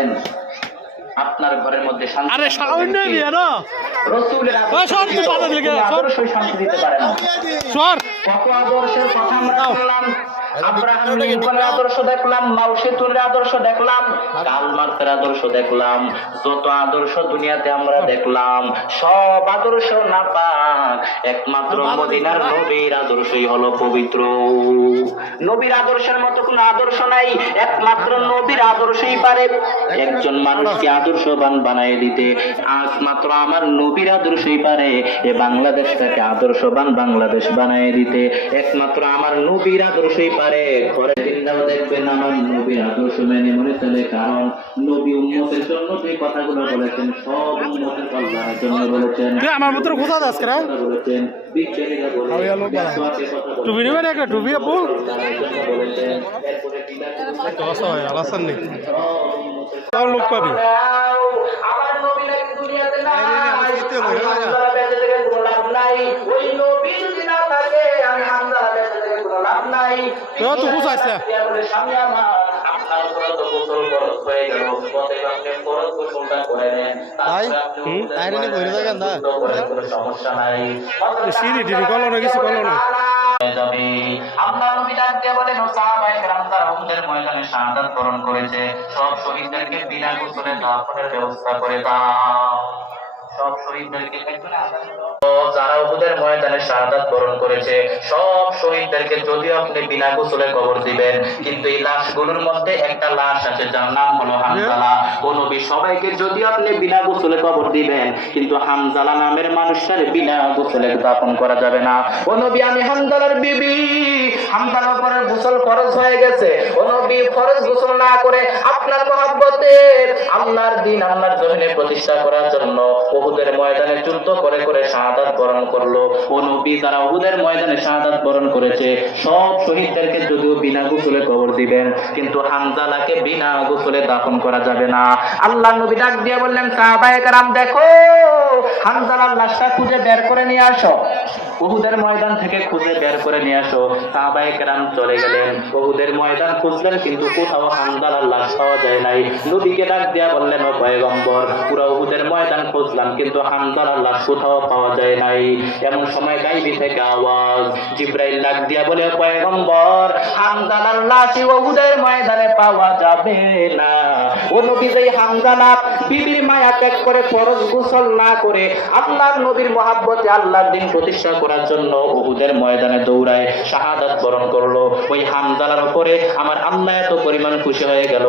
পারেন, আপনার ঘরের মধ্যে শান্তি আরে সাউন্ড নেই না রাসূলের আদর্শই শান্তি দিতে পারে না। কত আদর্শের কথা আমরা শুনলাম, আব্রাহাম লিঙ্কনের আদর্শ দেখলাম, মাও সেতুর আদর্শ দেখলাম, কার্ল মার্ক্সের আদর্শ দেখলাম, যত আদর্শ দুনিয়াতে আমরা দেখলাম সব আদর্শ নাপাক, একমাত্র মদিনার নবীর আদর্শই হলো পবিত্র। নবীর আদর্শের মতো কোনো আদর্শ নাই, একমাত্র নবীর আদর্শই পারে একজন মানুষকে আদর্শবান বানায় দিতে। একমাত্র আমার নবীর আদর্শই পারে এ বাংলাদেশটাকে আদর্শবান বাংলাদেশ বানায় দিতে। একমাত্র আমার নবীর আদর্শই পারে। ঘরে চিন্তাও দেখবেন আমার নবীর আদর্শ মেনে মনে চলে, কারণ নবী উম্মতের জন্য যে কথাগুলো বলেছেন সব উম্মতের কল্যাণের জন্য বলেছেন। আমার মতো কোথা আজকে বলেছেন বিজ্ঞানীরা বলেছেন, টুপি নেবেন একটা টুপি আপু বলেছেন, আলাসান নেই লোক পাবি আমার নবী নাকি দুনিয়াতে নাই, হামজা বেঁচে থেকে কোনো লাভ নাই। ওই নবী যদি না থাকে আমি হামজা বেঁচে থেকে কোনো লাভ নাই। তো বুঝাইছে স্বামী আমার আপনার উপরে তো গোসল ফরজ হয়ে গেল, অতএব আপনি ফরজ গোসলটা করে নেন, কোনো সমস্যা নাই। সিঁড়ি টিড়ি করলো না, কিছু করলো না। আপনার নবী ডাক দিয়ে বলেন, ও সাহাবায়ে কেরাম যারা উহুদের ময়দানে শাহাদাত বরণ করেছে সব শহীদদেরকে বিনা গোসলে দাফনের ব্যবস্থা করে দাও। সব শহীদদেরকে যারা উহুদের ময়দানে শাহাদাত বরণ করেছে সব শহীদদেরকে যদিও আপনি বিনা গোসলে কবর দিবেন, কিন্তু এই লাশগুলোর মধ্যে একটা লাশ আছে যার নাম হলো হামজালা। ও নবী সবাইকে যদিও আপনি বিনা গোসলে কবর দিবেন, কিন্তু হামজালা নামের মানুষটার বিনা গোসলে দাফন করা যাবে না। ও নবী আমি হামজালার বিবি, হামজালার উপরে গোসল ফরজ হয়ে গেছে। ও নবী ফরজ গোসল না করে আপনার মহব্বতে আল্লাহর দ্বীন আল্লাহর জমিনে প্রতিষ্ঠা করার জন্য উহুদের ময়দানে যুদ্ধ করে করে শাহাদাত বরণ করলো। ও নবী যারা উহুদের ময়দানে শাহাদাত বরণ করেছে সব শহীদদেরকে যদিও বিনা গোসলে কবর দিবেন, কিন্তু হামজালাকে বিনা গোসলে দাফন করা যাবে না। আল্লাহর নবী ডাক দিয়ে বললেন, সাহাবায়ে কেরাম দেখো হামজালার লাশটা খুঁজে বের করে নিয়ে আসো, উহুদের ময়দান থেকে খুঁজে বের করে নিয়ে আসো। সাহাবায়ে কেরাম চলে গেলেন, উহুদের ময়দান খুঁজলেন, কিন্তু কোথাও হামজালার লাশ পাওয়া যায় নাই। নবীকে ডাক দিয়া বললেন, ও পয়গম্বর পুরো উহুদের ময়দান খুঁজলাম, কিন্তু হামজালার লাশ কোথাও পাওয়া যায় নাই। এমন সময় গায়বী থেকে আওয়াজ, জিবরাইল ডাক দিয়া বলে, ও পয়গম্বর হামজালার লাশ উহুদের ময়দানে পাওয়া যাবে না। ও নবী যেই হামজালা বিবির মায়া ত্যাগ করে ফরজ গোসল না করে আল্লাহর নবীর মহব্বতে আল্লাহর দ্বীন প্রতিষ্ঠা করার জন্য উহুদের ময়দানে দৌড়ায় শাহাদাত বরণ করলো, ওই হামজালার উপরে আমার আল্লাহ এত পরিমাণ খুশি হয়ে গেল।